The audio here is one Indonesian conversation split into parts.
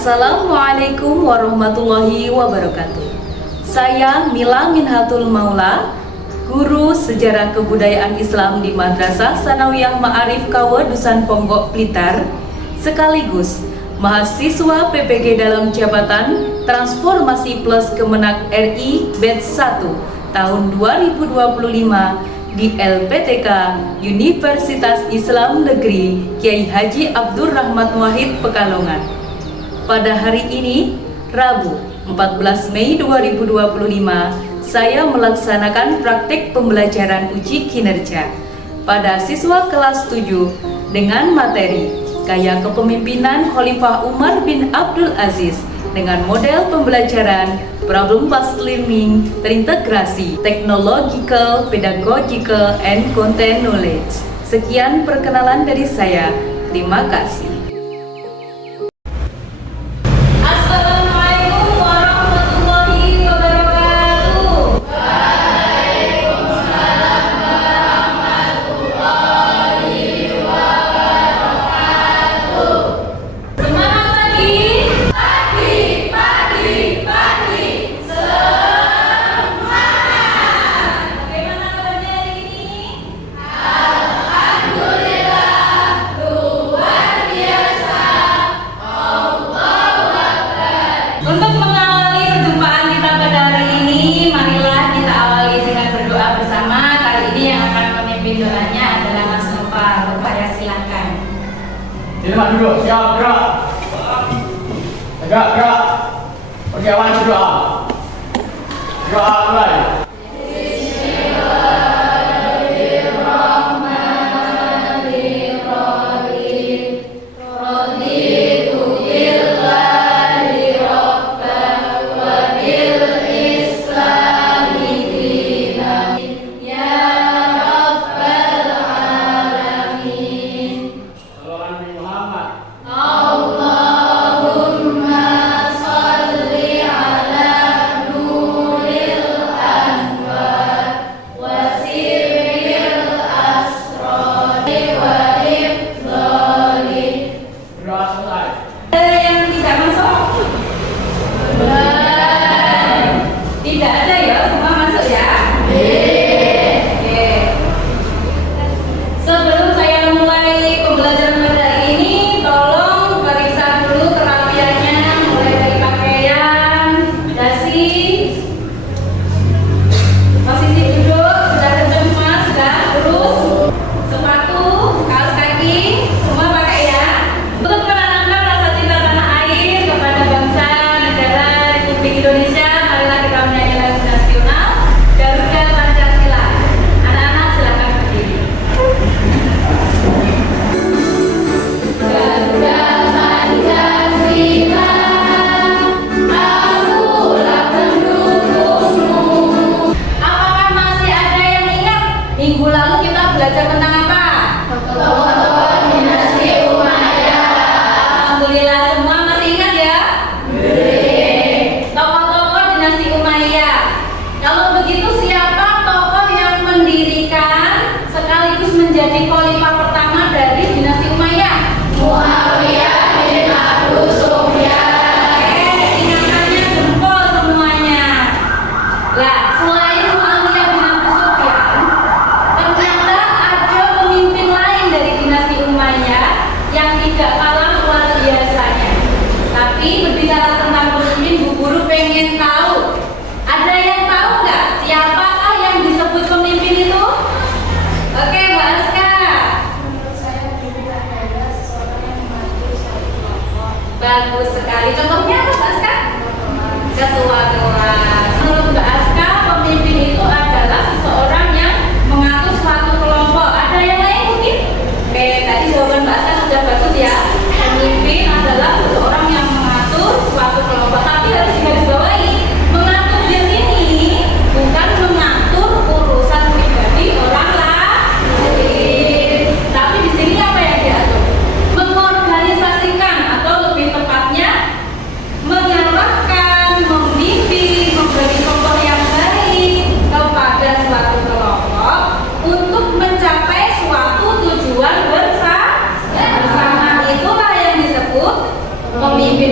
Assalamualaikum warahmatullahi wabarakatuh. Saya Mila Minhatul Maula, guru sejarah kebudayaan Islam di Madrasah Sanawiyah Ma'arif Kawe Dusan Ponggok Blitar, sekaligus mahasiswa PPG dalam jabatan Transformasi Plus Kemenak RI Batch 1 tahun 2025 di LPTK Universitas Islam Negeri Kiai Haji Abdur Rahmat Wahid Pekalongan. Pada hari ini, Rabu 14 Mei 2025, saya melaksanakan praktik pembelajaran uji kinerja pada siswa kelas 7 dengan materi Gaya Kepemimpinan Khalifah Umar bin Abdul Aziz dengan model pembelajaran Problem Based Learning terintegrasi Technological, Pedagogical, and Content Knowledge. Sekian perkenalan dari saya. Terima kasih. Untuk mengawali perjumpaan kita pada hari ini, marilah kita awali dengan berdoa bersama. Kali ini yang akan memimpin doanya adalah Mas Nopal. Bapak ya, silakan. Selamat duduk, siap, gerak. Tegak, gerak. Oke, awan doa. Doa mulai. Tidak ada ya, semua masuk ya? Oke. Sebelum saya mulai pembelajaran pada ini, tolong periksa dulu kerapiannya, mulai dari pakaian, dasi, posisi duduk, sudah kencang semua, sudah terus, sepatu, kaos kaki, semua pakai ya. Untuk menanamkan rasa cinta tanah air kepada bangsa, negara, Republik Indonesia, marilah kita menyanyi lagu nasional Garuda Pancasila. Anak-anak silakan berdiri. Garuda Pancasila, akulah pendukungmu. Apakah masih ada yang ingat minggu lalu kita belajar tentang apa? Tokoh-tokoh dinasti Umayyah. Alhamdulillah, semua masih ingat ya? Tokoh-tokoh dinasti Umayyah. Kalau begitu, siapa tokoh yang mendirikan sekaligus menjadi khalifah pertama dari dinasti Umayyah? Muawiyah bin Abu Sufyan. Ingatannya jempol semuanya. Lah, selain Muawiyah bin Abu Sufyan, ternyata ada pemimpin lain dari dinasti Umayyah yang tidak kalah luar biasanya. Tapi berbicara tentang pemimpin, Bu Guru pengen tahu. Ada yang tahu nggak siapakah yang disebut pemimpin itu? Oke, Mbak Aska. Menurut saya pemimpin adalah seseorang yang membantu suatu kelompok. Bagus sekali. Contohnya apa, Mbak Aska? Ketua kelas. Menurut Mbak Aska, pemimpin itu adalah seseorang yang mengatur suatu kelompok. Ada yang lain mungkin? Oke, tadi jawaban Mbak Aska sudah bagus ya. Pemimpin adalah seseorang yang mengatur suatu kelompok. Tapi harus digarisbawahi, mengatur di sini bukan mengatur urusan pribadi orang lain. Tapi di sini apa yang diatur? Mengorganisasikan atau lebih tepatnya mengarahkan, membimbing, memberi contoh yang baik kepada suatu kelompok untuk mencapai suatu tujuan bersama. Itulah yang disebut pemimpin.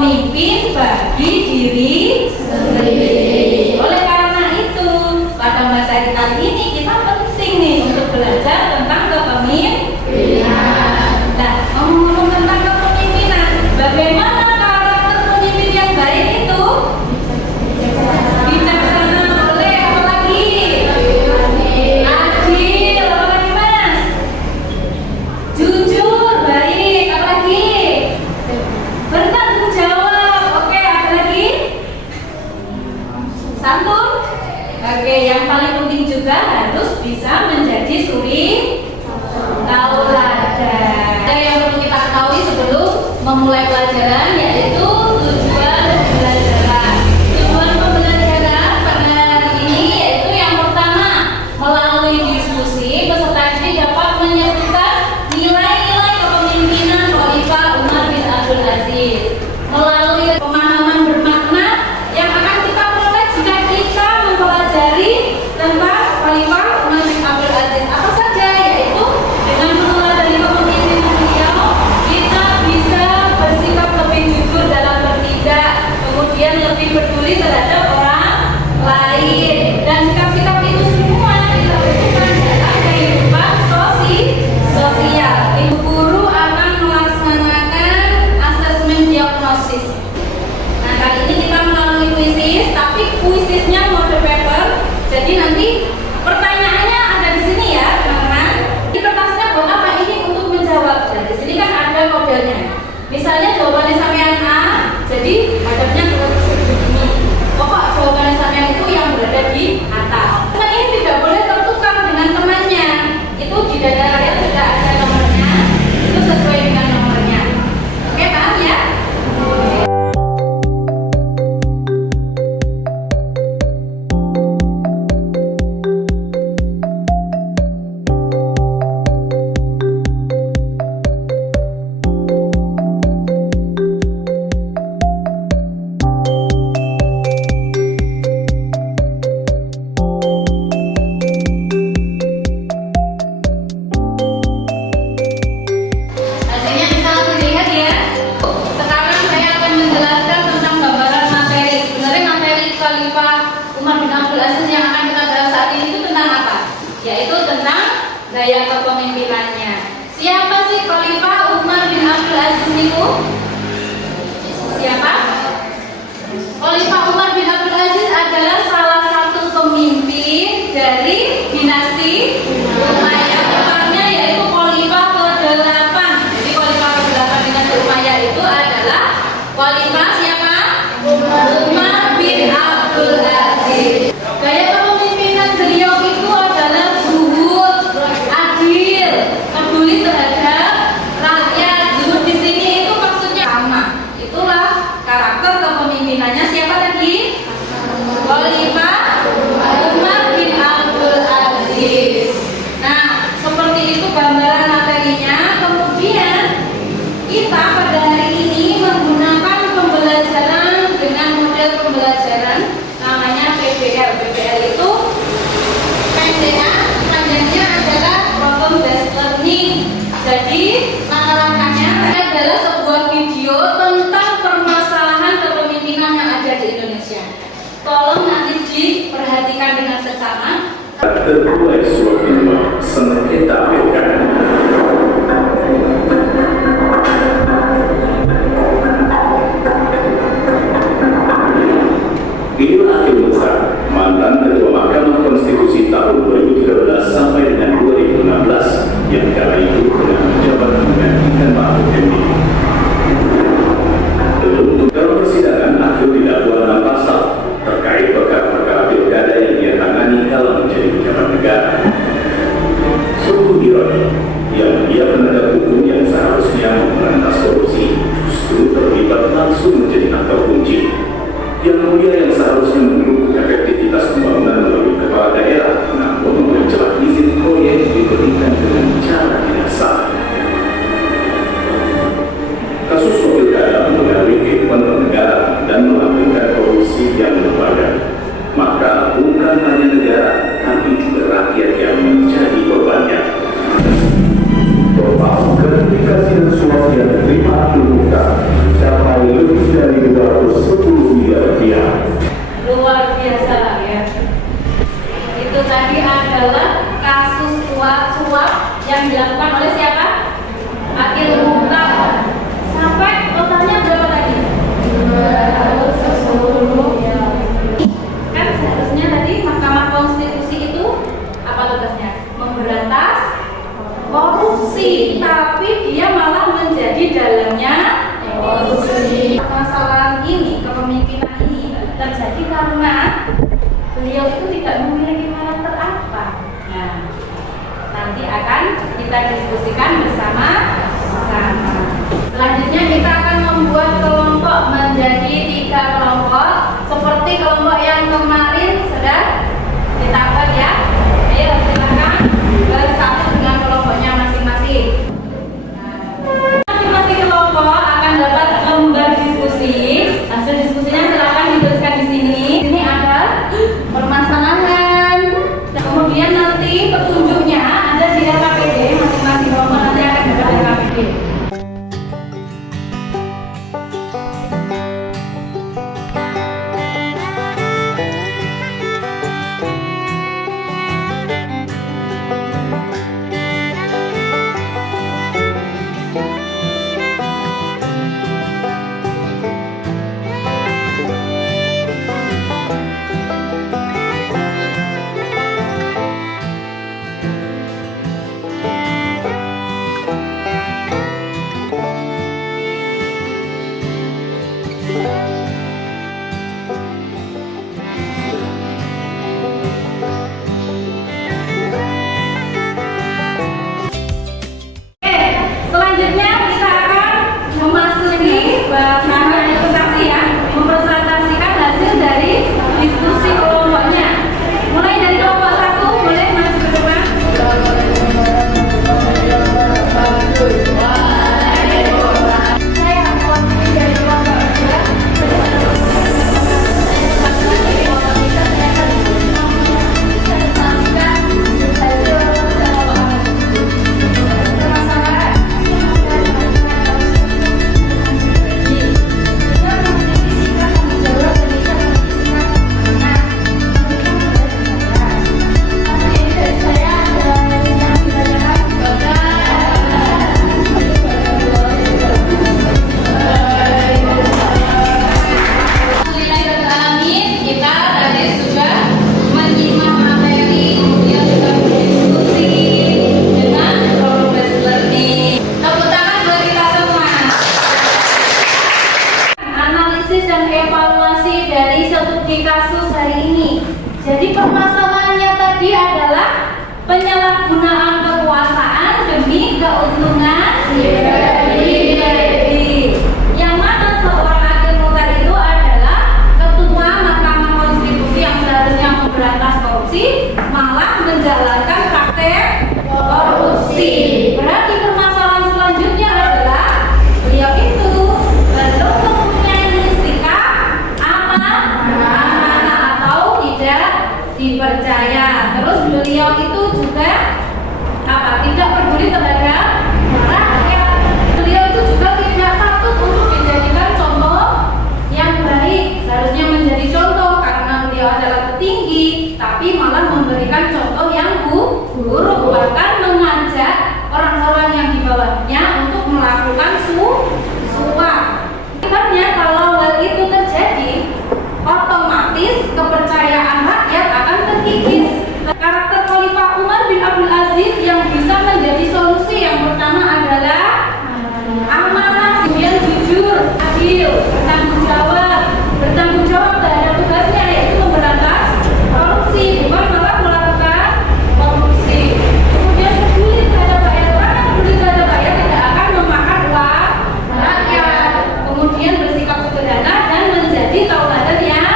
pemimpin bagi diri sendiri. Oleh karena itu, pada materi kali ini kita penting nih untuk belajar tentang kepemimpinan. Nah, ngomong-ngomong tentang kepemimpinan, bagaimana karakter pemimpin yang baik itu? Bijaksana, boleh, apa lagi? Adil, apa lagi Mas? Jujur, baik, apa lagi? Bertanggung jawab, oke, ada lagi? Santun? Oke, yang paling penting juga harus bisa menjadi suri tauladan. Ada yang perlu kita ketahui sebelum memulai pelajaran, yaitu tujuan pembelajaran. Tujuan pembelajaran pada hari ini yaitu yang pertama, melalui diskusi peserta didik dapat menyebutkan nilai-nilai kepemimpinan Khalifah Umar bin Abdul Aziz. Melalui pemahaman bermakna yang akan kita peroleh jika kita mempelajari tentang Khalifah Umar bin Abdul Aziz. Apa saja? Yaitu dengan meneladani kepemimpinan beliau, kita bisa bersikap lebih jujur dalam bertindak, kemudian lebih peduli terhadap orang lain, dan sikap-sikap itu semua kita butuhkan dalam kehidupan sosial. Ibu guru akan melaksanakan asesmen diagnosis. Nah, kali ini kita melalui kuisis, tapi kuisisnya mode paper. Jadi nanti pertanyaannya ada di sini ya, teman-teman. Di kertasnya buat apa ini untuk menjawab. Dan di sini kan ada modelnya. Misalnya jawabannya sampean A, jadi hadapnya ke begini. Pokok jawabannya sampean itu yang berada di atas. Teman ini tidak boleh tertukar dengan temannya. Itu di dada kalian sudah ada nomornya. Itu sesuai dengan nomornya. Oke, paham ya? Hasilnya bisa langsung dilihat ya. Sekarang saya akan menjelaskan tentang gambaran materi. Sebenarnya materi Khalifah Umar bin Abdul Aziz yang akan kita bahas saat ini itu tentang apa? Yaitu tentang gaya kepemimpinannya. Siapa sih Khalifah Umar bin Abdul Aziz itu? Siapa? Khalifah Umar bin Abdul Aziz adalah salah satu pemimpin dari dinasti Umayyah, tepatnya yaitu Khalifah ke-8. Jadi Khalifah ke-8 dinasti Umayyah itu adalah Khalifah siapa? Umar bin Abdul Aziz. Gaya kepemimpinan beliau itu adalah zuhud, adil, peduli terhadap rakyat. Zuhud di sini itu maksudnya sama. Itulah karakter kepemimpinannya siapa tadi? Khalifah Umar bin Abdul Aziz. Nah, seperti itu gambaran materinya. Kemudian kita pada hari ini menggunakan pembelajaran dengan model pembelajaran namanya PBL. PBL itu pendeknya, panjangnya adalah problem based learning. Jadi langkah-langkahnya adalah sebuah video tentang permasalahan kepemimpinan yang ada di Indonesia. Tolong nanti diperhatikan dengan seksama. Terbuai suatu sengketa pilkada. Inilah Hakim Mukhtar, mantan Ketua Mahkamah Konstitusi tahun 2013 sampai dengan 2016, yang kala itu tengah menjabat menggantikan Mahfud MD. Dalam persidangan, Akhil didakwa 6 pasal terkait perkara-perkara pilkada yang dia tangani kala menjadi pejabat negara. kita diskusikan bersama-sama. Selanjutnya kita akan membuat kelompok menjadi 3 kelompok seperti kelompok yang kemarin sudah kita buat ya. Ayo silakan bersatu dengan kelompoknya masing-masing. Masing-masing kelompok akan dapat lembar diskusi. Hasil diskusinya silakan dituliskan di sini. Ini ada permasalahan. Kemudian nanti petunjuknya ada di LKPD. Masing-masing kelompok nanti akan dapat LKPD. Selanjutnya kita akan memasuki bahasan presentasi ya, mempresentasikan hasil dari diskusi kelompoknya. Mulai dari kelompok 1, boleh maju ke depan. Saya mewakili dari kelompok 2. Kita tadi sudah menyimak materi, kemudian juga berdiskusi dengan progress learning. Tepuk tangan buat kita semua. Analisis dan evaluasi dari studi kasus hari ini. Jadi permasalahannya tadi adalah penyalahgunaan kekuasaan demi keuntungan pribadi. Yang mana seorang hakim mutar itu adalah ketua Mahkamah Konstitusi yang seharusnya memberantas korupsi, malah menjalankan praktek korupsi. Berarti permasalahan selanjutnya adalah beliau itu belum mempunyai sikap amanah atau tidak dipercaya. Terus beliau itu juga tidak peduli terhadap rakyat. Beliau itu juga tidak patut untuk dijadikan contoh yang baik. Seharusnya menjadi contoh karena beliau adalah petinggi, tapi malah memberikan contoh yang buruk, bahkan mengajak orang-orang yang di bawahnya untuk melakukan suap. Akibatnya kalau hal itu terjadi, otomatis kepercayaan rakyat akan terkikis. Karakter Khalifah Umar bin Abdul Aziz yang bisa menjadi solusi yang pertama adalah amanah, kemudian jujur, adil, bertanggung jawab terhadap tugasnya, yaitu memberantas korupsi, bukan malah melakukan korupsi. Kemudian peduli terhadap rakyat, karena peduli terhadap rakyat tidak akan memakan uang rakyat. Kemudian bersikap sederhana dan menjadi tauladan yang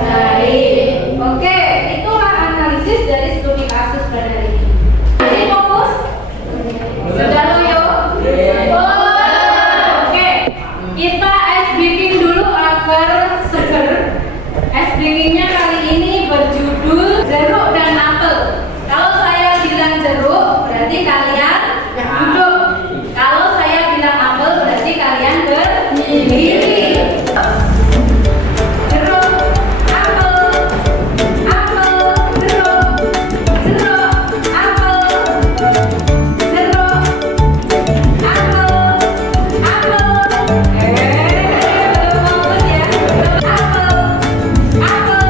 baik. Oke, itulah analisis dari studi kasus pada hari ini. Masih fokus? Sudah loyo? Oke, kita ice breaking dulu agar seger. Ice breakingnya kali ini berjudul jeruk dan apel. Kalau saya bilang jeruk, berarti kalian duduk. Kalau saya bilang apel, berarti kalian berdiri. Jeruk, apel, apel, jeruk, jeruk, apel, jeruk, apel, apel. Belum fokus ya. Apel, apel,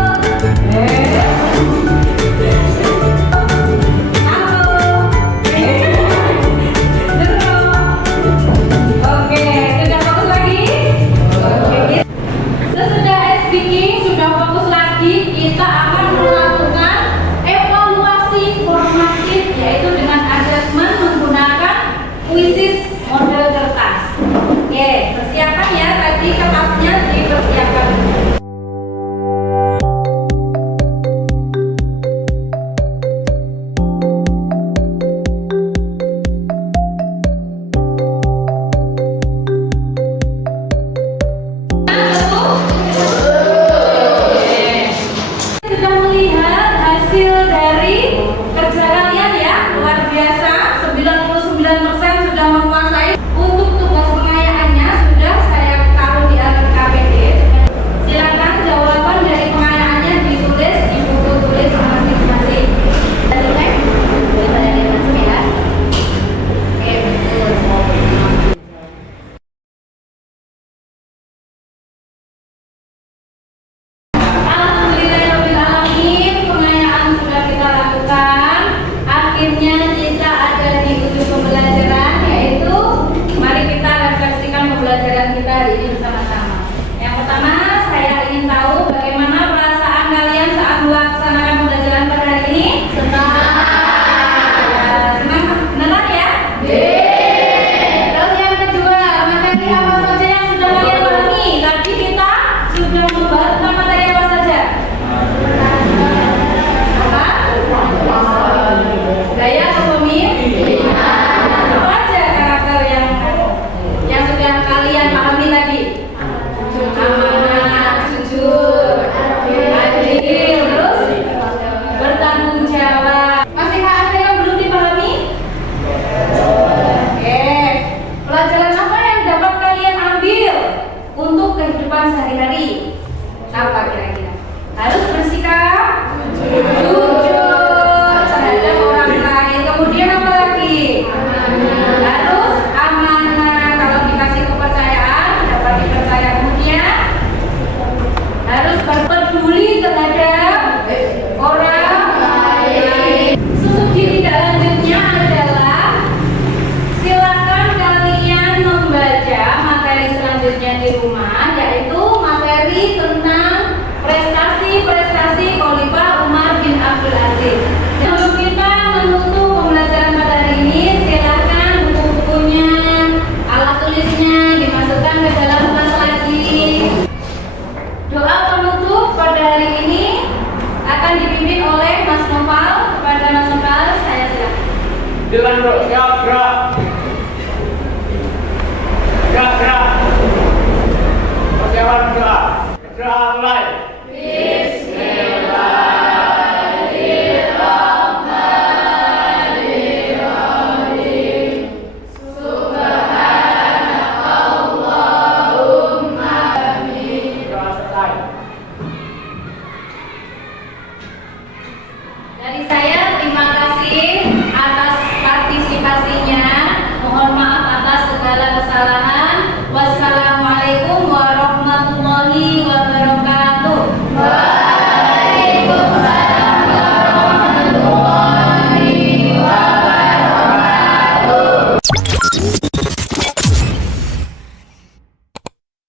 kehidupan sehari-hari. Apa kira-kira? Harus bersikap jujur terhadap orang lain. Kemudian apa lagi? Harus amanah. Kalau dikasih kepercayaan dapat dipercaya. Kemudian harus berpeduli terhadap orang lain. Studi tidak lanjutnya adalah silakan kalian membaca materi selanjutnya di rumah, yaitu materi tentang prestasi Khalifah Umar bin Abdul Aziz. Sebelum kita menutup pembelajaran pada hari ini, silakan buku-bukunya, alat tulisnya dimasukkan ke dalam kelas lagi. Doa penutup pada hari ini akan dipimpin oleh Mas Noval. Kepada Mas Noval, saya silakan. Silakan duduk, siap, gerak. Gerak, gerak.